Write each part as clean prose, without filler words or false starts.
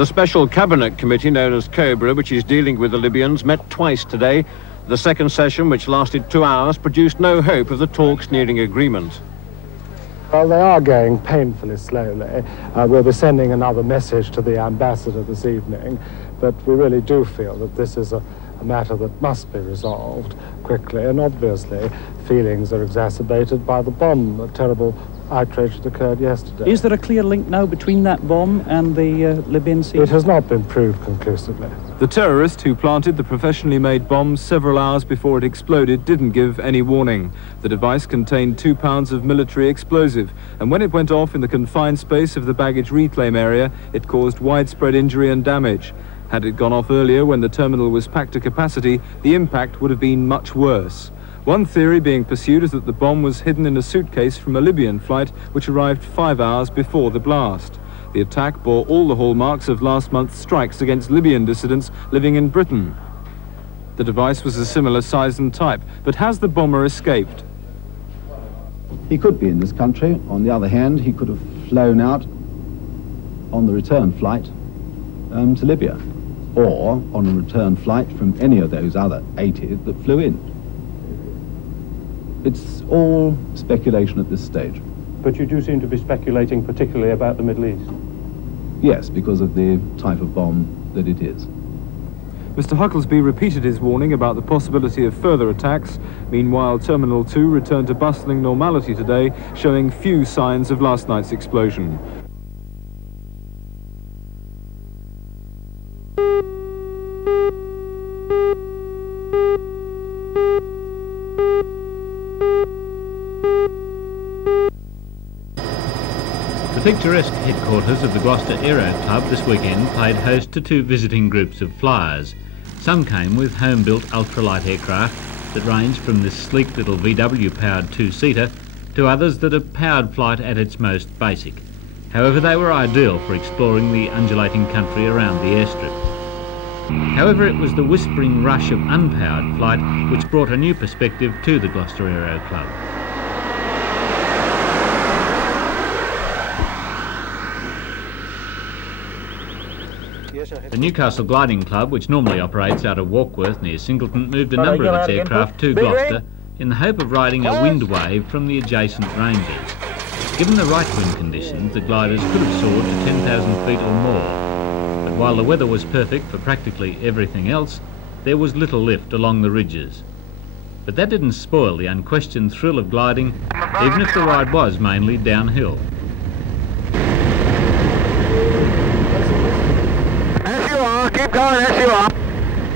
The Special Cabinet Committee, known as COBRA, which is dealing with the Libyans, met twice today. The second session, which lasted 2 hours, produced no hope of the talks nearing agreement. Well, they are going painfully slowly. We'll be sending another message to the ambassador this evening, but we really do feel that this is a matter that must be resolved quickly, and obviously feelings are exacerbated by the bomb, the terrible outrage that occurred yesterday. Is there a clear link now between that bomb and the Libyan siege? It has not been proved conclusively. The terrorist who planted the professionally made bomb several hours before it exploded didn't give any warning. The device contained 2 pounds of military explosive, and when it went off in the confined space of the baggage reclaim area, it caused widespread injury and damage. Had it gone off earlier when the terminal was packed to capacity, the impact would have been much worse. One theory being pursued is that the bomb was hidden in a suitcase from a Libyan flight which arrived 5 hours before the blast. The attack bore all the hallmarks of last month's strikes against Libyan dissidents living in Britain. The device was a similar size and type, but has the bomber escaped? He could be in this country. On the other hand, he could have flown out on the return flight to Libya, or on a return flight from any of those other 80 that flew in. It's all speculation at this stage. But you do seem to be speculating particularly about the Middle East. Yes, because of the type of bomb that it is. Mr. Hucklesby repeated his warning about the possibility of further attacks. Meanwhile, Terminal 2 returned to bustling normality today, showing few signs of last night's explosion. The picturesque headquarters of the Gloucester Aero Club this weekend played host to 2 visiting groups of flyers. Some came with home-built ultralight aircraft that ranged from this sleek little VW-powered 2-seater to others that are powered flight at its most basic. However, they were ideal for exploring the undulating country around the airstrip. However, it was the whispering rush of unpowered flight which brought a new perspective to the Gloucester Aero Club. The Newcastle Gliding Club, which normally operates out of Warkworth near Singleton, moved a number of its aircraft to Gloucester in the hope of riding a wind wave from the adjacent ranges. Given the right wind conditions, the gliders could have soared to 10,000 feet or more. But while the weather was perfect for practically everything else, there was little lift along the ridges. But that didn't spoil the unquestioned thrill of gliding, even if the ride was mainly downhill. Keep going, as you are.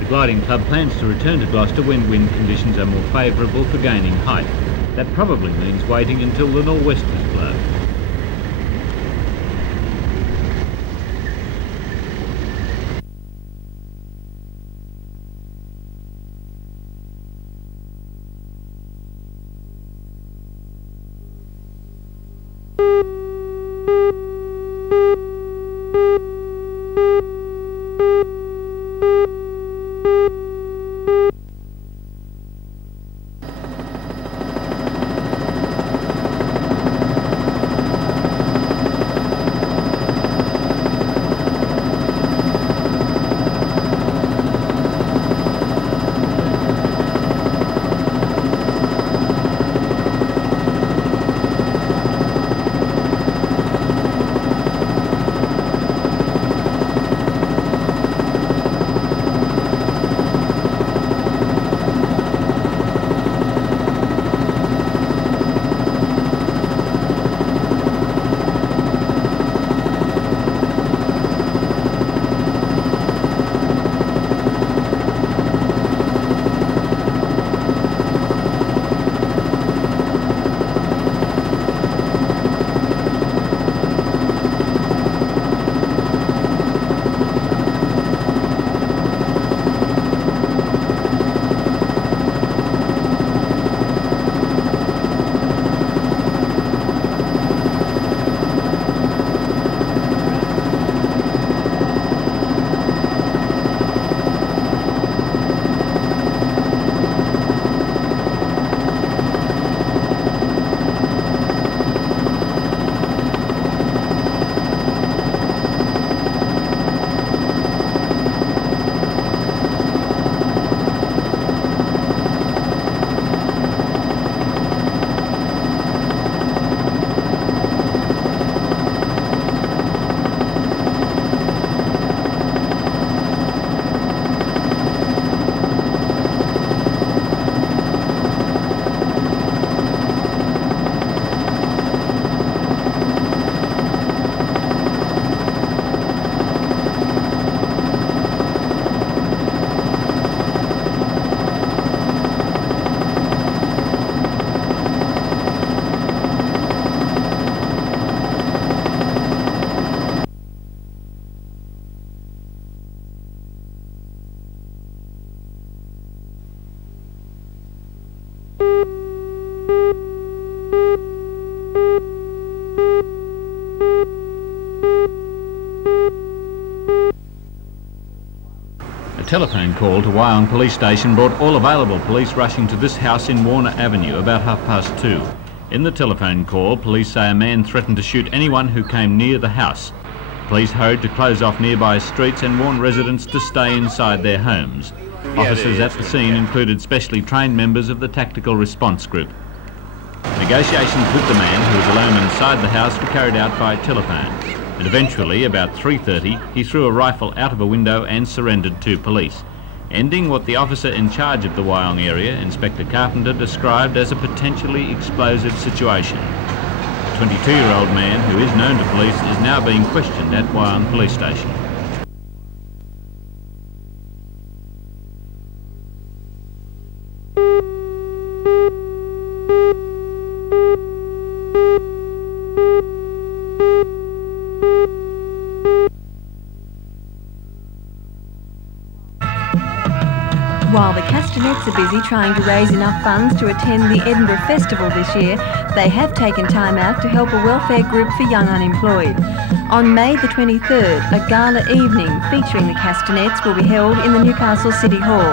The Gliding Club plans to return to Gloucester when wind conditions are more favourable for gaining height. That probably means waiting until the nor'westers blow. A telephone call to Wyong Police Station brought all available police rushing to this house in Warner Avenue about 2:30. In the telephone call, police say a man threatened to shoot anyone who came near the house. Police hurried to close off nearby streets and warned residents to stay inside their homes. Officers at the scene included specially trained members of the Tactical Response Group. Negotiations with the man, who was alone inside the house, were carried out by telephone. And eventually, about 3:30, he threw a rifle out of a window and surrendered to police, ending what the officer in charge of the Wyong area, Inspector Carpenter, described as a potentially explosive situation. The 22-year-old man, who is known to police, is now being questioned at Wyong Police Station. While the Castanets are busy trying to raise enough funds to attend the Edinburgh Festival this year, they have taken time out to help a welfare group for young unemployed. On May the 23rd, a gala evening featuring the Castanets will be held in the Newcastle City Hall.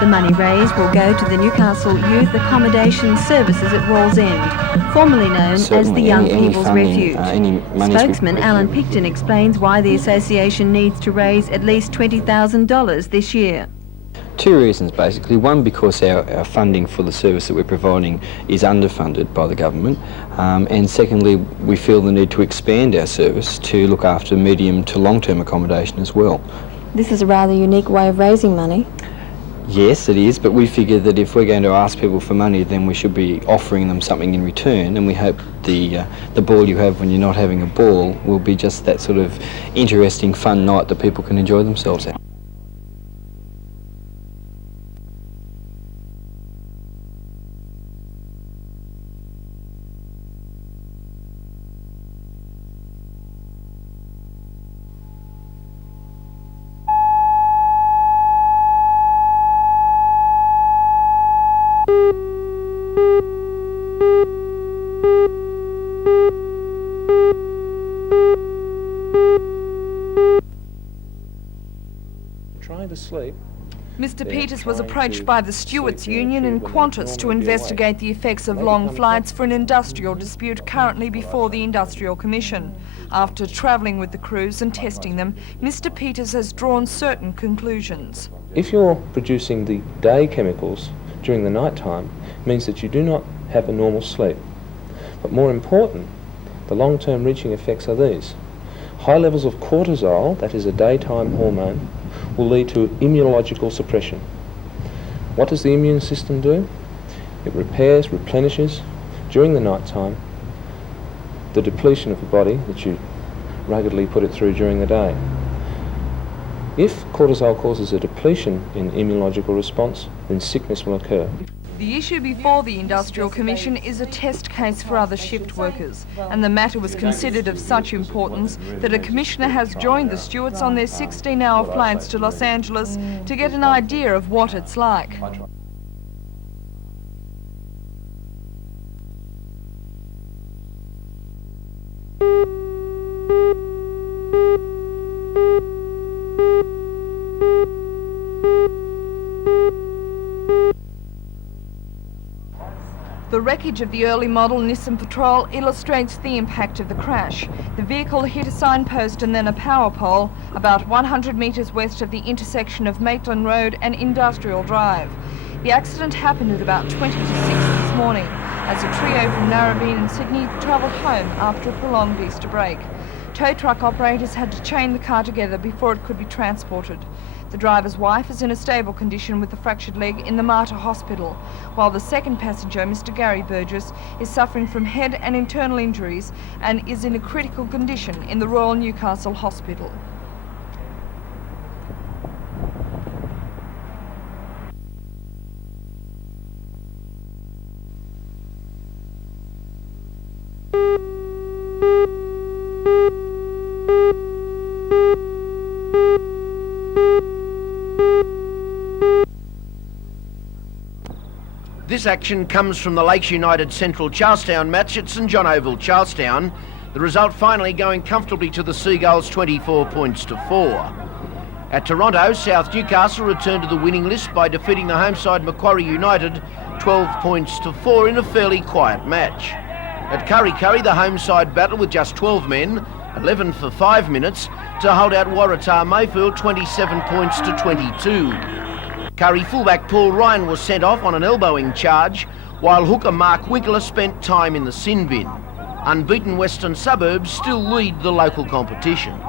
The money raised will go to the Newcastle Youth Accommodation Services at Wallsend, formerly known as the Young People's Refuge. Spokesman Alan Picton explains why the association needs to raise at least $20,000 this year. Two reasons basically. One, because our funding for the service that we're providing is underfunded by the government, and secondly, we feel the need to expand our service to look after medium to long-term accommodation as well. This is a rather unique way of raising money. Yes, it is, but we figure that if we're going to ask people for money, then we should be offering them something in return, and we hope the ball you have when you're not having a ball will be just that sort of interesting, fun night that people can enjoy themselves at. Trying to sleep. Mr. Peters was approached by the Stewards Union in Qantas to investigate the effects of long flights for an industrial dispute currently before the Industrial Commission. After travelling with the crews and testing them, Mr. Peters has drawn certain conclusions. If you're producing the day chemicals during the night time, it means that you do not have a normal sleep. But more important, the long-term reaching effects are these. High levels of cortisol, that is a daytime hormone, will lead to immunological suppression. What does the immune system do? It repairs, replenishes, during the night time, the depletion of the body that you ruggedly put it through during the day. If cortisol causes a depletion in immunological response, then sickness will occur. The issue before the Industrial Commission is a test case for other shift workers, and the matter was considered of such importance that a commissioner has joined the Stewards on their 16-hour flights to Los Angeles to get an idea of what it's like. The wreckage of the early model Nissan Patrol illustrates the impact of the crash. The vehicle hit a signpost and then a power pole about 100 metres west of the intersection of Maitland Road and Industrial Drive. The accident happened at about 20 to 6 this morning as a trio from Narrabeen and Sydney travelled home after a prolonged Easter break. Tow truck operators had to chain the car together before it could be transported. The driver's wife is in a stable condition with a fractured leg in the Mater Hospital, while the second passenger, Mr. Gary Burgess, is suffering from head and internal injuries and is in a critical condition in the Royal Newcastle Hospital. This action comes from the Lakes United Central Charlestown match at St John Oval, Charlestown. The result finally going comfortably to the Seagulls 24 points to 4. At Toronto, South Newcastle returned to the winning list by defeating the home side Macquarie United 12 points to 4 in a fairly quiet match. At Kurri Kurri, the home side battled with just 12 men, 11 for 5 minutes, to hold out Waratah Mayfield 27 points to 22. Kurri fullback Paul Ryan was sent off on an elbowing charge, while hooker Mark Winkler spent time in the sin bin. Unbeaten Western Suburbs still lead the local competition.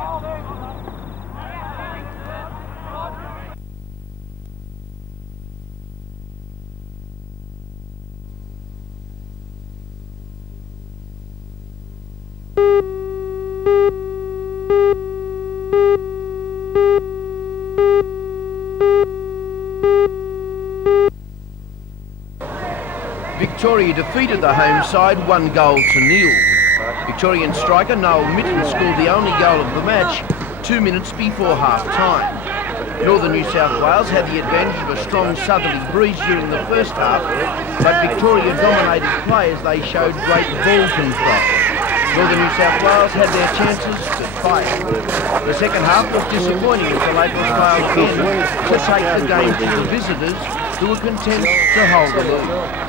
Victoria defeated the home side 1 goal to 0. Victorian striker Noel Mitten scored the only goal of the match 2 minutes before half-time. Northern New South Wales had the advantage of a strong southerly breeze during the first half, but Victoria dominated play as they showed great ball control. Northern New South Wales had their chances to fight. The second half was disappointing as the Lakers failed again to take the game to the visitors, who were content to hold the lead.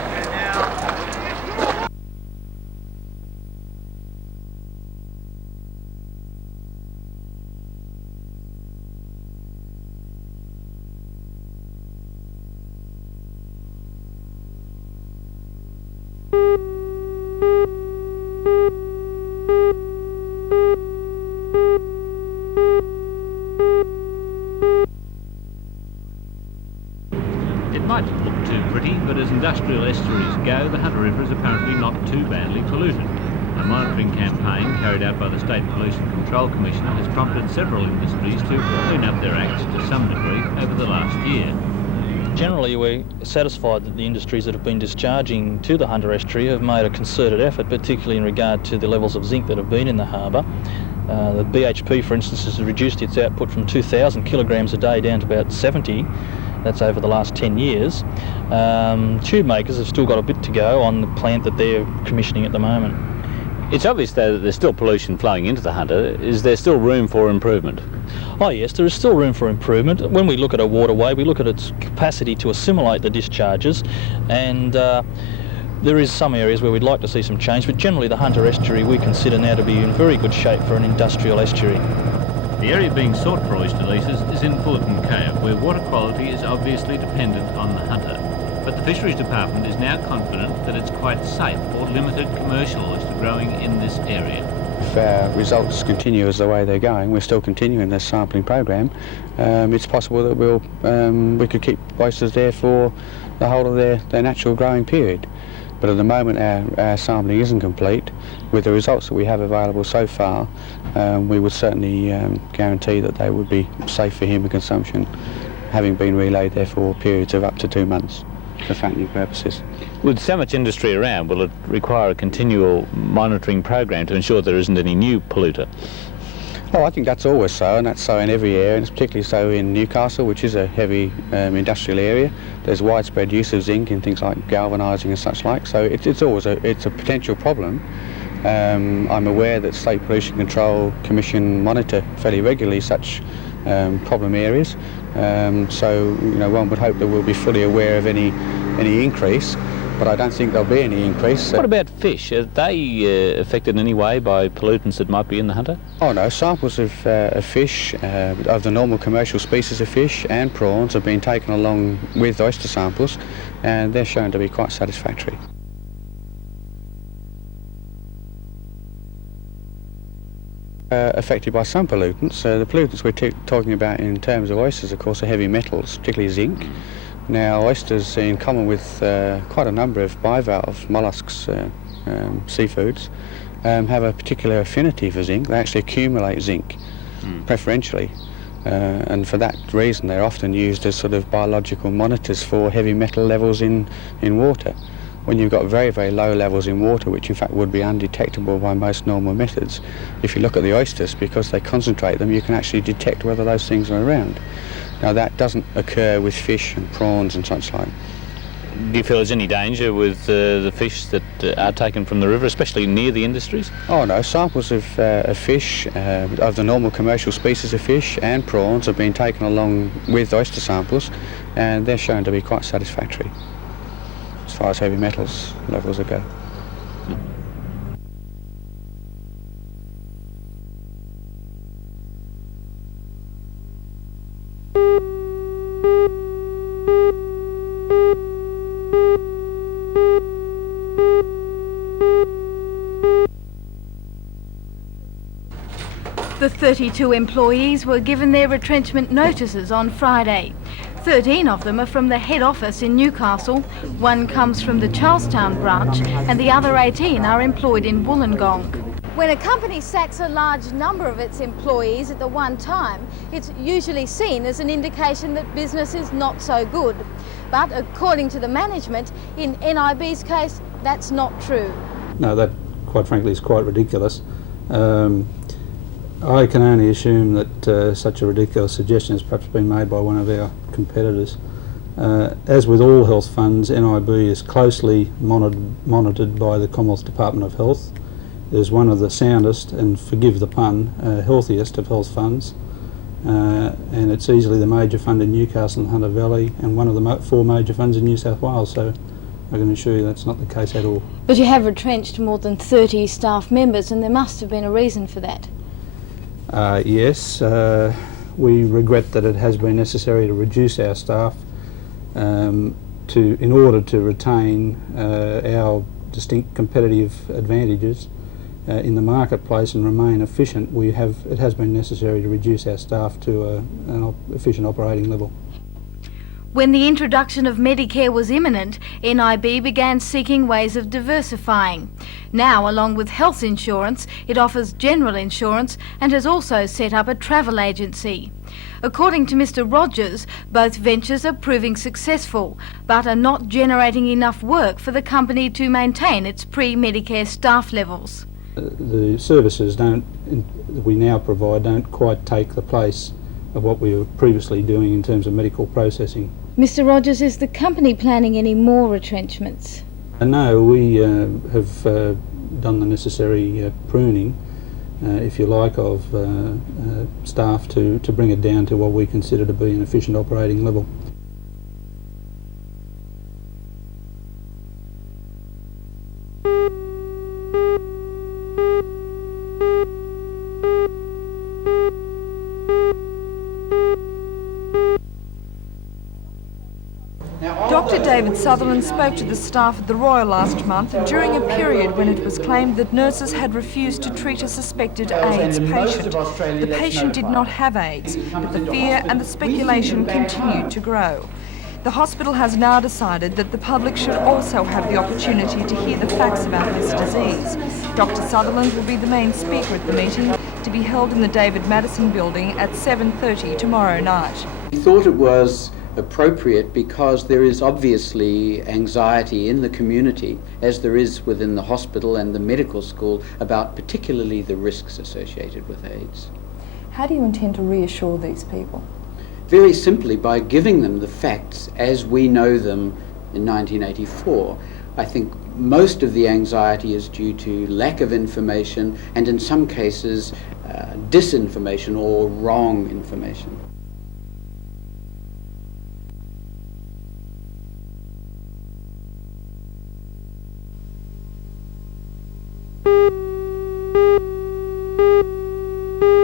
It might look too pretty, but as industrial estuaries go, the Hunter River is apparently not too badly polluted. A monitoring campaign carried out by the State Pollution Control Commission has prompted several industries to clean up their acts to some degree over the last year. Generally, we're satisfied that the industries that have been discharging to the Hunter Estuary have made a concerted effort, particularly in regard to the levels of zinc that have been in the harbour. The BHP, for instance, has reduced its output from 2,000 kilograms a day down to about 70. That's over the last 10 years. Tube makers have still got a bit to go on the plant that they're commissioning at the moment. It's obvious though that there's still pollution flowing into the Hunter. Is there still room for improvement? Oh yes, there is still room for improvement. When we look at a waterway, we look at its capacity to assimilate the discharges, and there is some areas where we'd like to see some change, but generally the Hunter Estuary we consider now to be in very good shape for an industrial estuary. The area being sought for oyster leases is in Fullerton Cove, where water quality is obviously dependent on the Hunter. But the Fisheries Department is now confident that it's quite safe for limited commercial oyster growing in this area. If our results continue as the way they're going, we're still continuing this sampling program. It's possible that we could keep oysters there for the whole of their natural growing period. But at the moment our sampling isn't complete. With the results that we have available so far, we would certainly guarantee that they would be safe for human consumption, having been relayed there for periods of up to 2 months for fattening purposes. With so much industry around, will it require a continual monitoring program to ensure there isn't any new polluter? Oh, I think that's always so, and that's so in every area, and it's particularly so in Newcastle, which is a heavy industrial area. There's widespread use of zinc in things like galvanising and such like, so it's always a potential problem. I'm aware that State Pollution Control Commission monitor fairly regularly such problem areas, so one would hope that we'll be fully aware of any increase, but I don't think there'll be any increase. What about fish? Are they affected in any way by pollutants that might be in the Hunter? Oh no, samples of fish, of the normal commercial species of fish and prawns have been taken along with oyster samples, and they're shown to be quite satisfactory. Affected by some pollutants. The pollutants we're talking about in terms of oysters, of course, are heavy metals, particularly zinc. Now, oysters, in common with quite a number of bivalve molluscs, seafoods, have a particular affinity for zinc. They actually accumulate zinc preferentially, and for that reason they're often used as sort of biological monitors for heavy metal levels in water. When you've got very, very low levels in water, which in fact would be undetectable by most normal methods, if you look at the oysters, because they concentrate them, you can actually detect whether those things are around. Now that doesn't occur with fish and prawns and such like. Do you feel there's any danger with the fish that are taken from the river, especially near the industries? Oh no, samples of fish, of the normal commercial species of fish and prawns have been taken along with oyster samples, and they're shown to be quite satisfactory as far as heavy metals levels go. The 32 employees were given their retrenchment notices on Friday. 13 of them are from the head office in Newcastle, one comes from the Charlestown branch, and the other 18 are employed in Wollongong. When a company sacks a large number of its employees at the one time, it's usually seen as an indication that business is not so good. But according to the management, in NIB's case, that's not true. No, that quite frankly is quite ridiculous. I can only assume that such a ridiculous suggestion has perhaps been made by one of our competitors. As with all health funds, NIB is closely monitored by the Commonwealth Department of Health. It is one of the soundest, and forgive the pun, healthiest of health funds. And it's easily the major fund in Newcastle and Hunter Valley, and one of the 4 major funds in New South Wales, so I can assure you that's not the case at all. But you have retrenched more than 30 staff members, and there must have been a reason for that. Yes, we regret that it has been necessary to reduce our staff in order to retain our distinct competitive advantages in the marketplace and remain efficient. It has been necessary to reduce our staff to an efficient operating level. When the introduction of Medicare was imminent, NIB began seeking ways of diversifying. Now, along with health insurance, it offers general insurance and has also set up a travel agency. According to Mr. Rogers, both ventures are proving successful, but are not generating enough work for the company to maintain its pre-Medicare staff levels. The services that we now provide don't quite take the place of what we were previously doing in terms of medical processing. Mr. Rogers, is the company planning any more retrenchments? No, we have done the necessary pruning, if you like, of staff to bring it down to what we consider to be an efficient operating level. Dr. David Sutherland spoke to the staff at the Royal last month during a period when it was claimed that nurses had refused to treat a suspected AIDS patient. The patient did not have AIDS, but the fear and the speculation continued to grow. The hospital has now decided that the public should also have the opportunity to hear the facts about this disease. Dr. Sutherland will be the main speaker at the meeting, to be held in the David Madison building at 7:30 tomorrow night. We thought it was appropriate because there is obviously anxiety in the community, as there is within the hospital and the medical school, about particularly the risks associated with AIDS. How do you intend to reassure these people? Very simply by giving them the facts as we know them in 1984. I think most of the anxiety is due to lack of information and in some cases disinformation or wrong information.